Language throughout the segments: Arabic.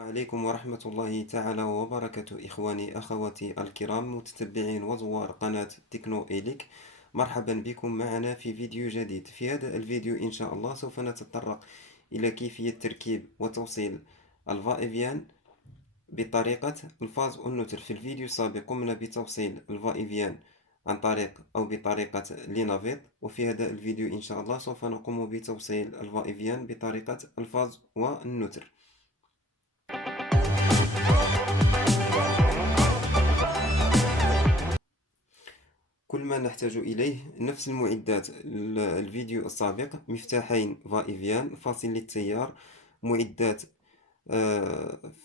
عليكم ورحمة الله تعالى وبركاته إخواني أخواتي الكرام متتبعين وزوار قناة تكنو إيليك. مرحبا بكم معنا في فيديو جديد. في هذا الفيديو إن شاء الله سوف نتطرق إلى كيفية تركيب وتوصيل الفائفيان بطريقة الفاز والنوتر. في الفيديو السابق قمنا بتوصيل الفائفيان عن طريق أو بطريقة لينافيت، وفي هذا الفيديو إن شاء الله سوف نقوم بتوصيل الفائفيان بطريقة الفاز والنوتر. كل ما نحتاج إليه نفس المعدات الفيديو السابق: مفتاحين فائفيان، فاصل للتيار، معدات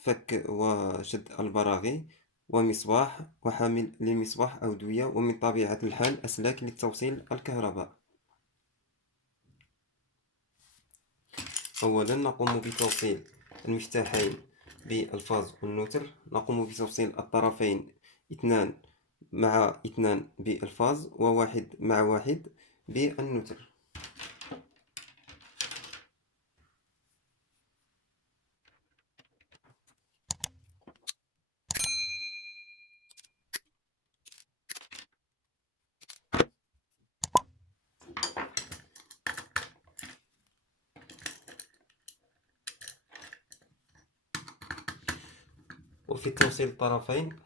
فك وشد البراغي، ومصباح وحامل للمصباح أودية، ومن طبيعة الحال أسلاك للتوصيل الكهرباء. أولا نقوم بتوصيل المفتاحين بالفاز والنوتر. نقوم بتوصيل الطرفين اثنان مع اثنان بالفاز، وواحد مع واحد بالنوتر. وفي توصيل الطرفين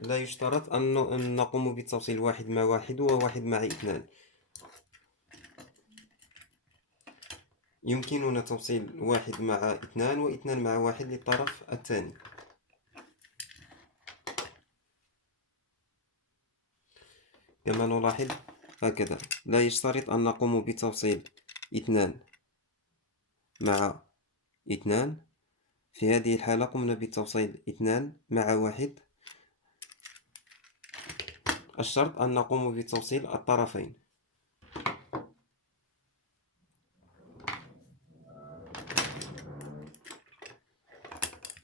لا يشترط أن نقوم بتوصيل واحد مع واحد وواحد مع اثنان. يمكننا توصيل واحد مع اثنان واثنان مع واحد للطرف الثاني. كما نلاحظ هكذا لا يشترط أن نقوم بتوصيل اثنان مع اثنان. في هذه الحالة قمنا بتوصيل اثنان مع واحد. الشرط أن نقوم بتوصيل الطرفين.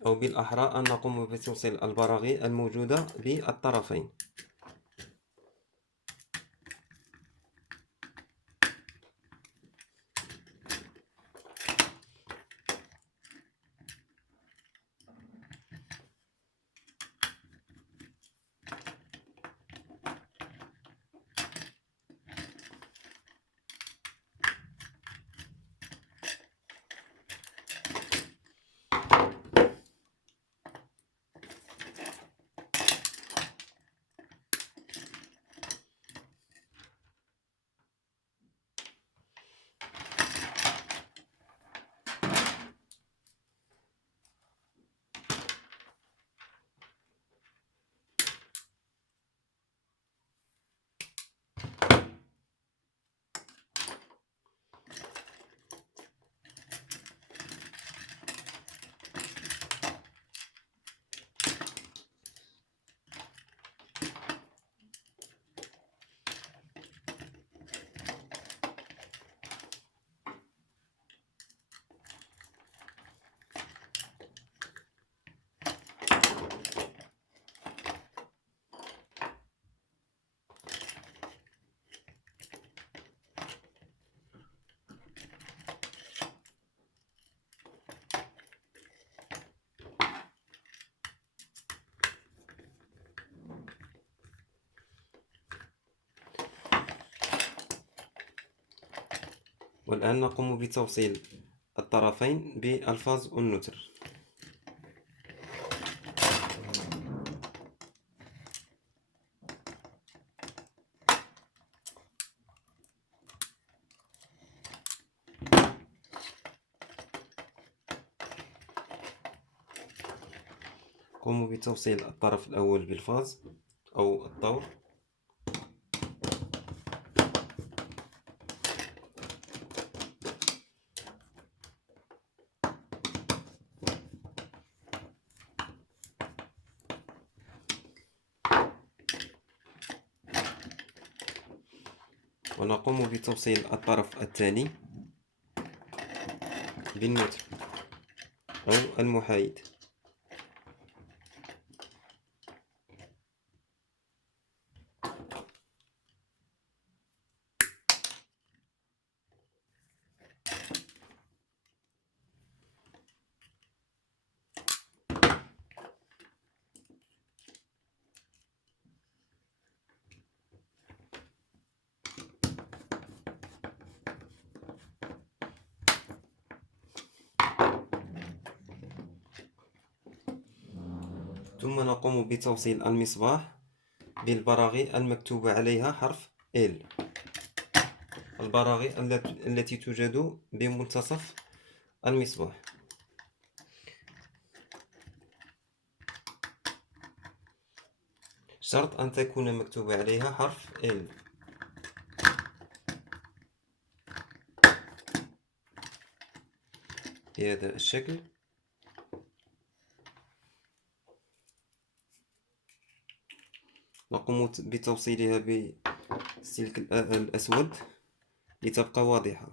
أو بالأحرى أن نقوم بتوصيل البراغي الموجودة بالطرفين. والآن نقوم بتوصيل الطرفين بالفاز والنوتر. قوموا بتوصيل الطرف الأول بالفاز أو الطور، ونقوم بتوصيل الطرف الثاني بالنوتر أو المحايد. ثم نقوم بتوصيل المصباح بالبراغي المكتوب عليها حرف L. البراغي التي توجد بمنتصف المصباح. شرط أن تكون مكتوب عليها حرف L. بهذا الشكل. نقوم بتوصيلها بالسلك الأسود لتبقى واضحة.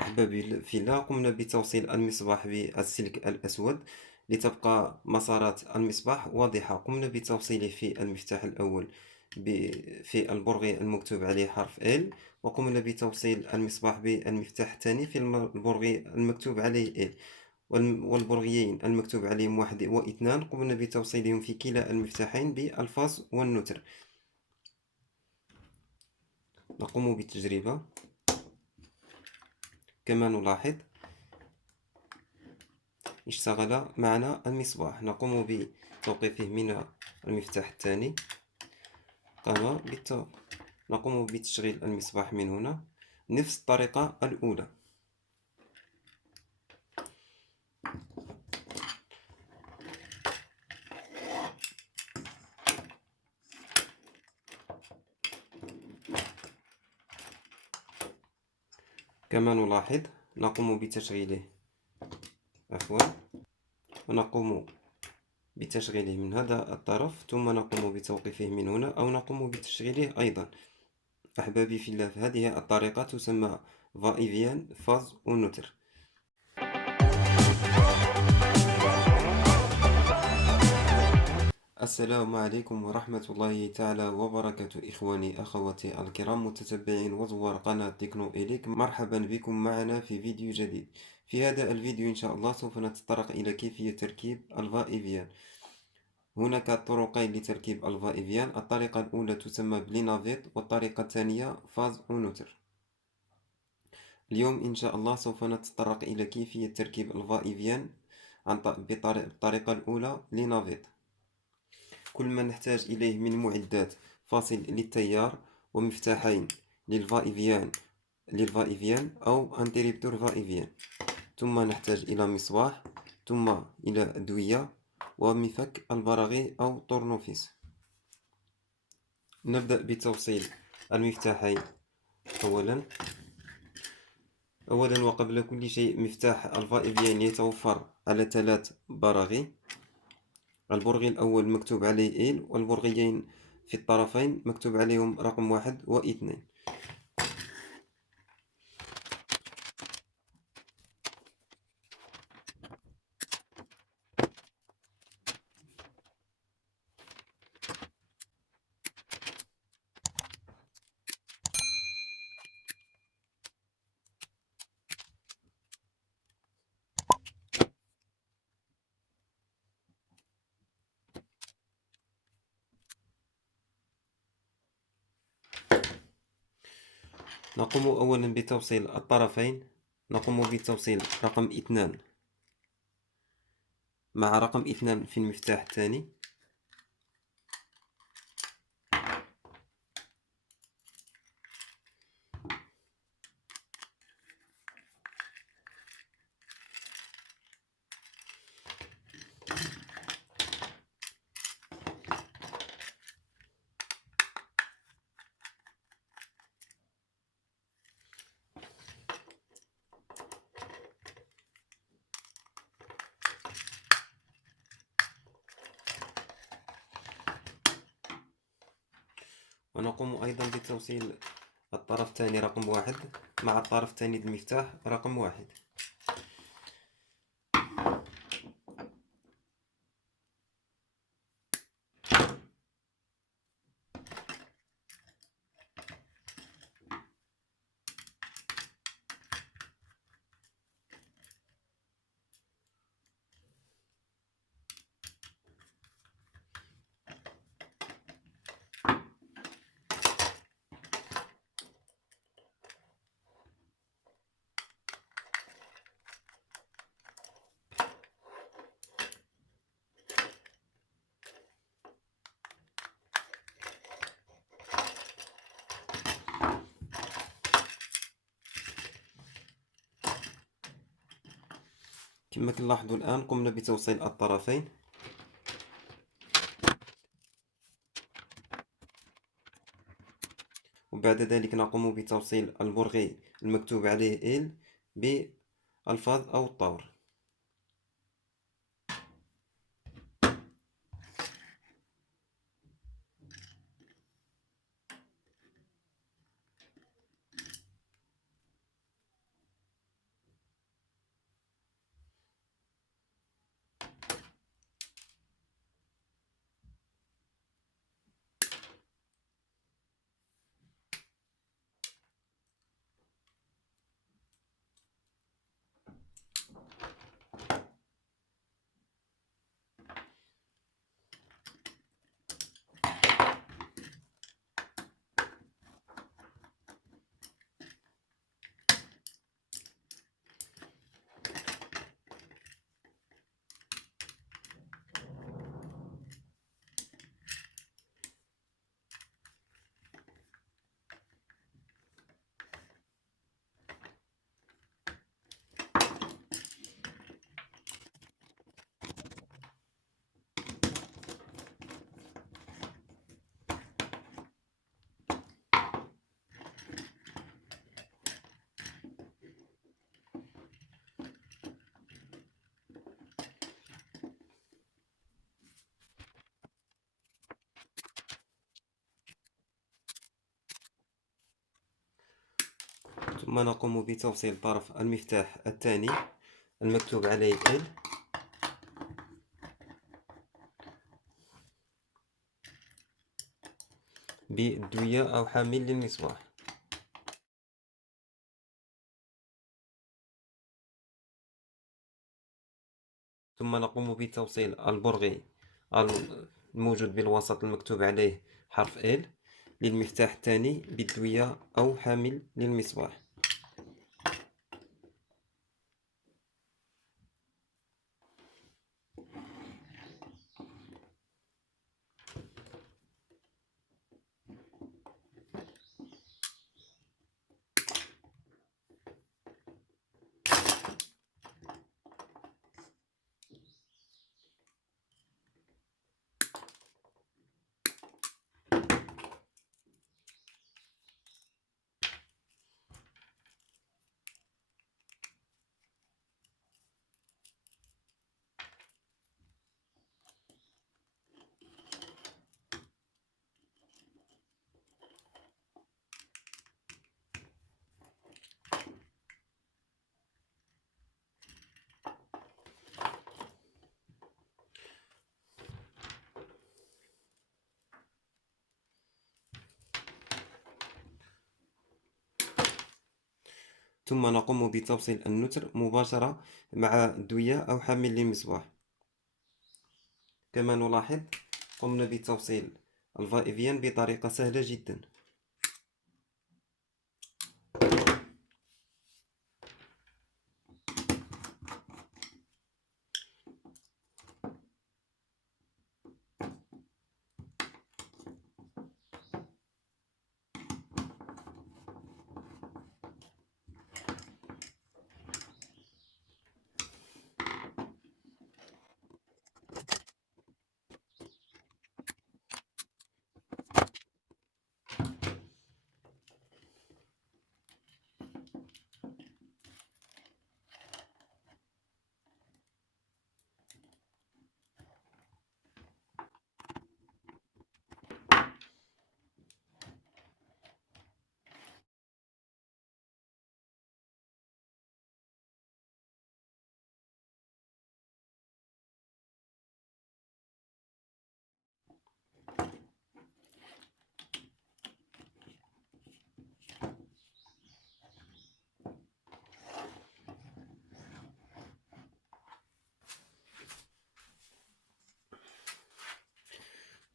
أحبابي في الله، قمنا بتوصيل المصباح بالسلك الأسود لتبقى مسارات المصباح واضحة. قمنا بتوصيله في المفتاح الأول في البرغي المكتوب عليه حرف L، وقمنا بتوصيل المصباح بالمفتاح الثاني في البرغي المكتوب عليه L، والبرغيين المكتوب عليهم 1 و2 قمنا بتوصيلهم في كلا المفتاحين بالفاز والنوتر. نقوم بالتجربة. كما نلاحظ اشتغل معنا المصباح. نقوم بتوقيفه من المفتاح الثاني. نقوم بتشغيل المصباح من هنا نفس الطريقة الأولى. كما نلاحظ نقوم بتشغيله ونقوم بتشغيله من هذا الطرف، ثم نقوم بتوقيفه من هنا أو نقوم بتشغيله أيضا. أحبابي في الله، هذه الطريقة تسمى فا فاز ونوتر. السلام عليكم ورحمة الله تعالى وبركاته. إخواني أخواتي الكرام متتبعين وزوار قناة تكنو إليك، مرحبا بكم معنا في فيديو جديد. في هذا الفيديو إن شاء الله سوف نتطرق إلى كيفية تركيب الفا. هناك طرقين لتركيب الفا. الطريقة الأولى تسمى بلينافيت، والطريقة الثانية فاز ونوتر. اليوم إن شاء الله سوف نتطرق إلى كيفية تركيب الفا بالطريقة الأولى لينافيت. كل ما نحتاج إليه من معدات: فاصل للتيار، ومفتاحين للفا أو انتريبتور فا. ثم نحتاج إلى مصباح، ثم إلى أدوية، ومفك البراغي أو طورنوفيس. نبدأ بتوصيل المفتاحين. أولا وقبل كل شيء، مفتاح الفا يتوفر على 3 براغي. البرغي الأول مكتوب عليه L، والبرغيين في الطرفين مكتوب عليهم رقم 1 و2. نقوم أولا بتوصيل الطرفين. نقوم بتوصيل رقم 2 مع رقم 2 في المفتاح الثاني. ونقوم أيضا بتوصيل الطرف الثاني رقم 1 مع الطرف الثاني للمفتاح رقم 1. كما كنلاحظوا الآن قمنا بتوصيل الطرفين، وبعد ذلك نقوم بتوصيل البرغي المكتوب عليه إل بالفاز أو الطور. ثم نقوم بتوصيل طرف المفتاح الثاني المكتوب عليه إل بالدوية أو حامل للمصباح. ثم نقوم بتوصيل البرغي الموجود بالوسط المكتوب عليه حرف إل للمفتاح الثاني بالدوية أو حامل للمصباح. ثم نقوم بتوصيل النتر مباشرة مع الدوية أو حامل للمصباح. كما نلاحظ قمنا بتوصيل الفائفيان بطريقة سهلة جدا.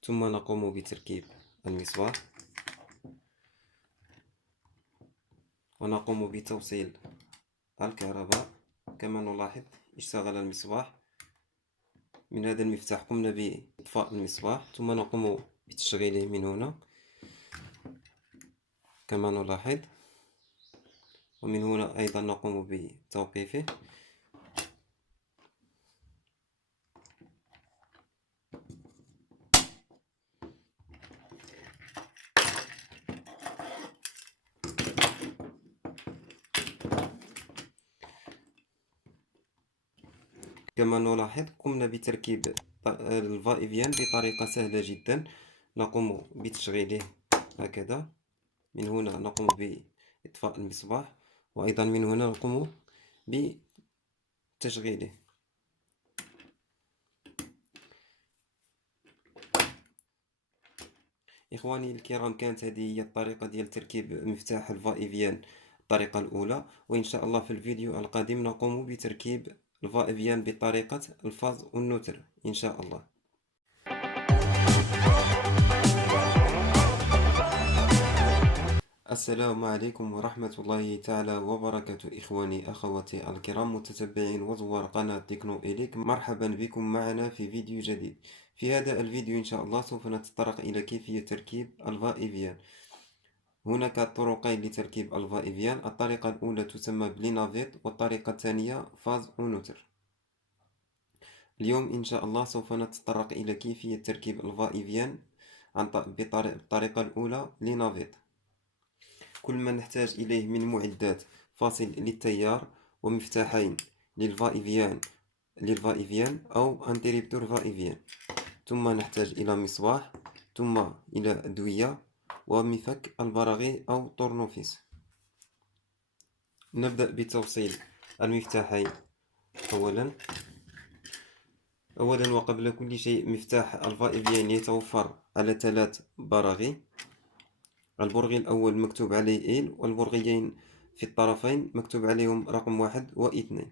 ثم نقوم بتركيب المصباح، ونقوم بتوصيل الكهرباء. كما نلاحظ اشتغل المصباح. من هذا المفتاح قمنا بإطفاء المصباح، ثم نقوم بتشغيله من هنا كما نلاحظ، ومن هنا أيضا نقوم بتوقيفه. كما نلاحظ قمنا بتركيب الفائفيان بطريقة سهلة جدا. نقوم بتشغيله هكذا، من هنا نقوم بإطفاء المصباح، وأيضا من هنا نقوم بتشغيله. إخواني الكرام، كانت هذه هي الطريقة ديال تركيب مفتاح الفائفيان الطريقة الأولى، وإن شاء الله في الفيديو القادم نقوم بتركيب الفائفيان بطريقة الفاز والنوتر إن شاء الله. السلام عليكم ورحمة الله تعالى وبركاته. إخواني أخواتي الكرام متتبعين وزوار قناة تكنو إليك، مرحبا بكم معنا في فيديو جديد. في هذا الفيديو إن شاء الله سوف نتطرق إلى كيفية تركيب الفائفيان. هناك طرقين لتركيب الفائفيان، الطريقة الأولى تسمى بلينافيت، والطريقة الثانية فاز ونوتر. اليوم إن شاء الله سوف نتطرق إلى كيفية تركيب الفائفيان بالطريقة الأولى لينافيت. كل ما نحتاج إليه من معدات: فاصل للتيار، ومفتاحين للفائفيان أو انتريبتور فائفيان. ثم نحتاج إلى مصباح، ثم إلى أدوية، ومفك البراغي أو طورنوفيس. نبدأ بتوصيل المفتاحين. أولا وقبل كل شيء، مفتاح الفائفيان يتوفر على 3 براغي. البرغي الأول مكتوب عليه إل، والبرغيين في الطرفين مكتوب عليهم رقم 1 و2.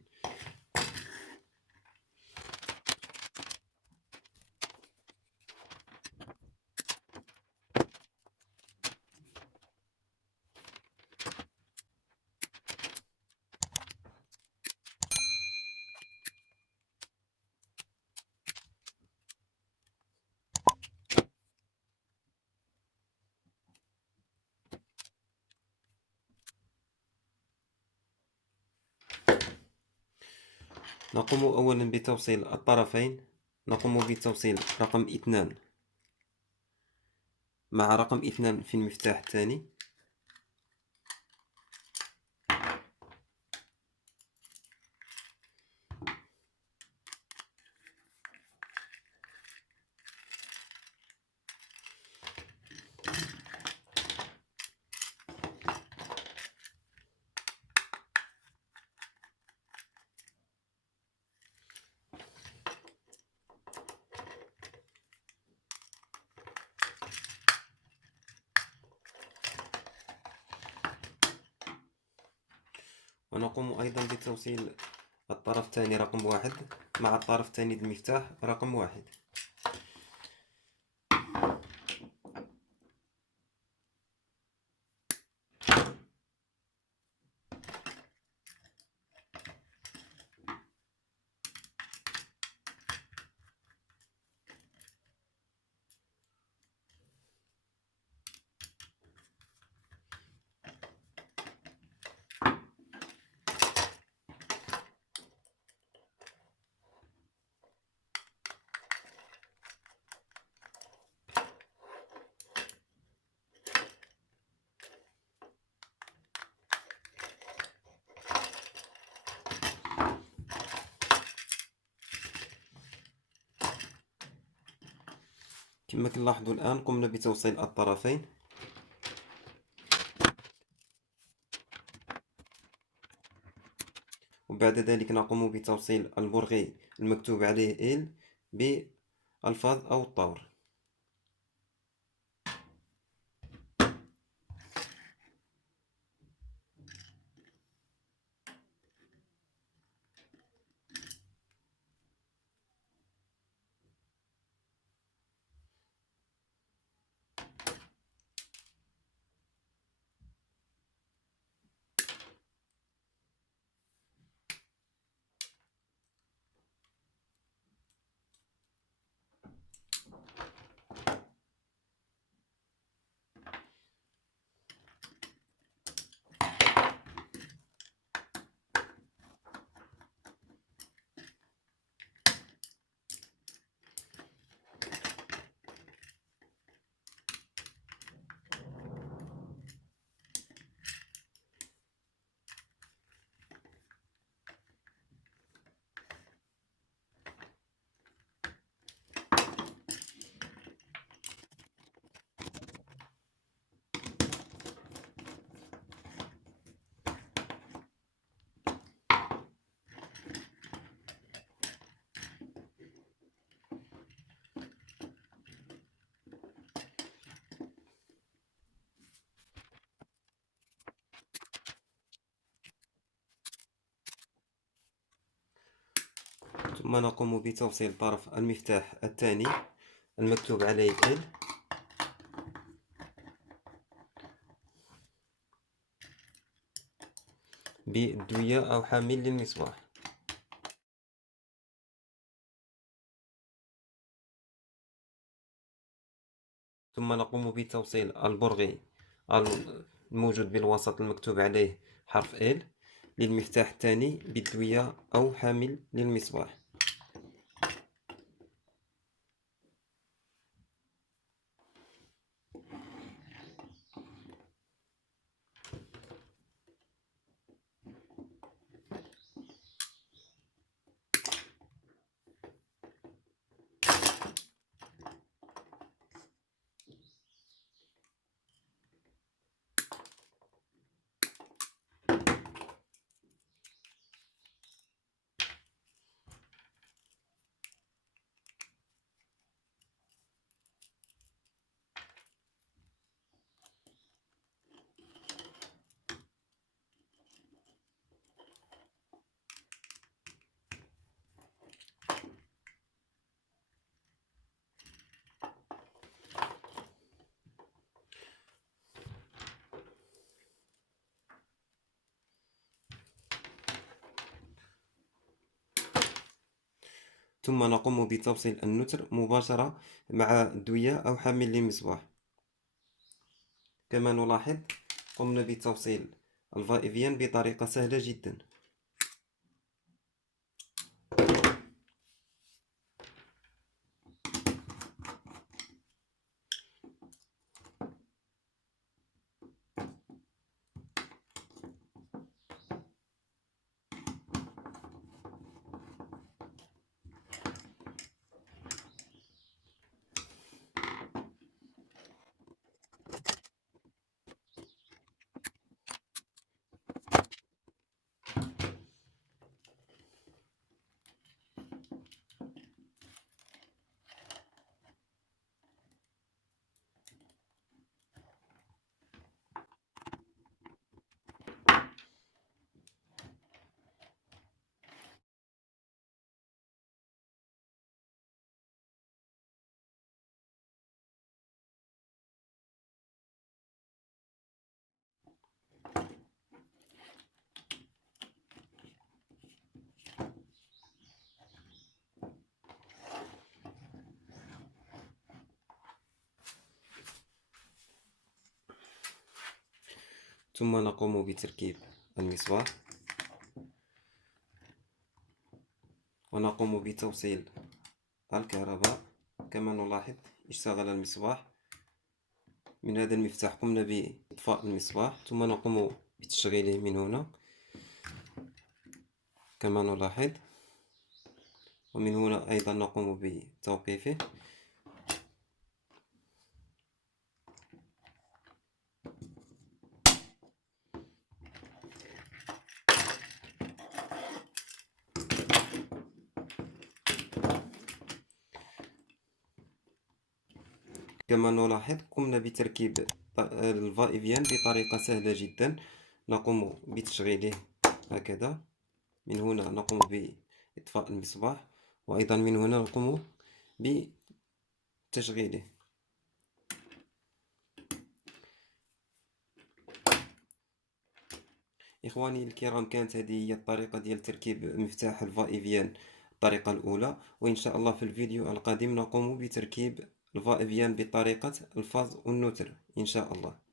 نقوم أولا بتوصيل الطرفين. نقوم بتوصيل رقم 2 مع رقم 2 في المفتاح الثاني. ونقوم أيضا بتوصيل الطرف الثاني رقم 1 مع الطرف الثاني للمفتاح رقم 1. كما كنلاحظوا الآن قمنا بتوصيل الطرفين، وبعد ذلك نقوم بتوصيل البرغي المكتوب عليه إل بالفاز أو الطور. ثم نقوم بتوصيل طرف المفتاح الثاني المكتوب عليه L بالدوية أو حامل للمصباح. ثم نقوم بتوصيل البرغي الموجود بالوسط المكتوب عليه حرف L للمفتاح الثاني بالدوية أو حامل للمصباح. ثم نقوم بتوصيل النتر مباشرة مع الدوية أو حامل للمصباح. كما نلاحظ قمنا بتوصيل الفائفيان بطريقة سهلة جدا. ثم نقوم بتركيب المصباح ونقوم بتوصيل الكهرباء. كما نلاحظ اشتغل المصباح. من هذا المفتاح قمنا بإطفاء المصباح ثم نقوم بتشغيله من هنا كما نلاحظ، ومن هنا أيضا نقوم بتوقيفه. كما نلاحظ قمنا بتركيب الفائفيان بطريقة سهلة جدا. نقوم بتشغيله هكذا. من هنا نقوم بإطفاء المصباح، وأيضا من هنا نقوم بتشغيله. إخواني الكرام، كانت هذه هي الطريقة ديال تركيب مفتاح الفائفيان الطريقة الأولى، وإن شاء الله في الفيديو القادم نقوم بتركيب الفائفيان بطريقة الفاز والنوتر إن شاء الله.